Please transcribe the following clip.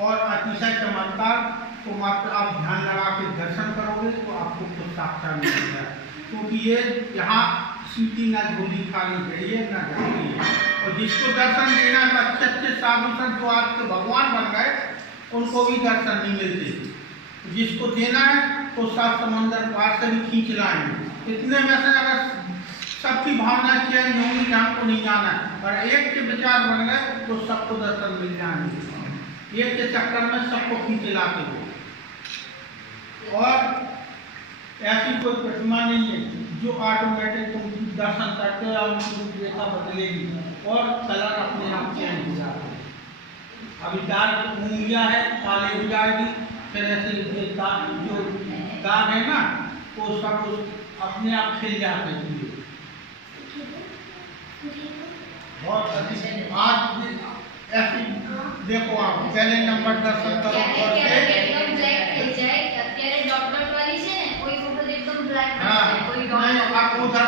और अतिशय चमत्कार। तो मात्र आप ध्यान लगा के दर्शन करोगे तो आपको कुछ साक्षात मिलेगा, क्योंकि ये यहाँ सीटी ना झोली खाली है, ये ना झोली है। और जिसको दर्शन देना है, अच्छे अच्छे साधु संत जो आज के भगवान बन गए, उनको भी दर्शन नहीं मिलते। जिसको देना है तो सात समंदर पार से भी खींच लाएंगे। इतने में से अगर सबकी भावना चेंज होगी कि हमको नहीं जाना है, और एक के विचार बन गए तो सबको दर्शन मिल जाएंगे। एक के चक्कर में सबको खींच लाते हो। और ऐसी कोई प्रतिमा नहीं है जो ऑटोमेटिक तुम दर्शन करते हो और उनकी रूपरेखा बदलेगी और कलर अपने आप चेंज हो जाते हैं। अभी डार्क उंगलियां है, काले हो जाएगी, फिर ऐसे जो दाग है ना, वो सब अपने आप खिल जाते हैं। बहुत अच्छी आज ऐसी देखो, आप पहले नंबर दर्शन करो और डॉक्टर वाली से कोई फोटो एकदम ब्लैक, हाँ, कोई आप उधर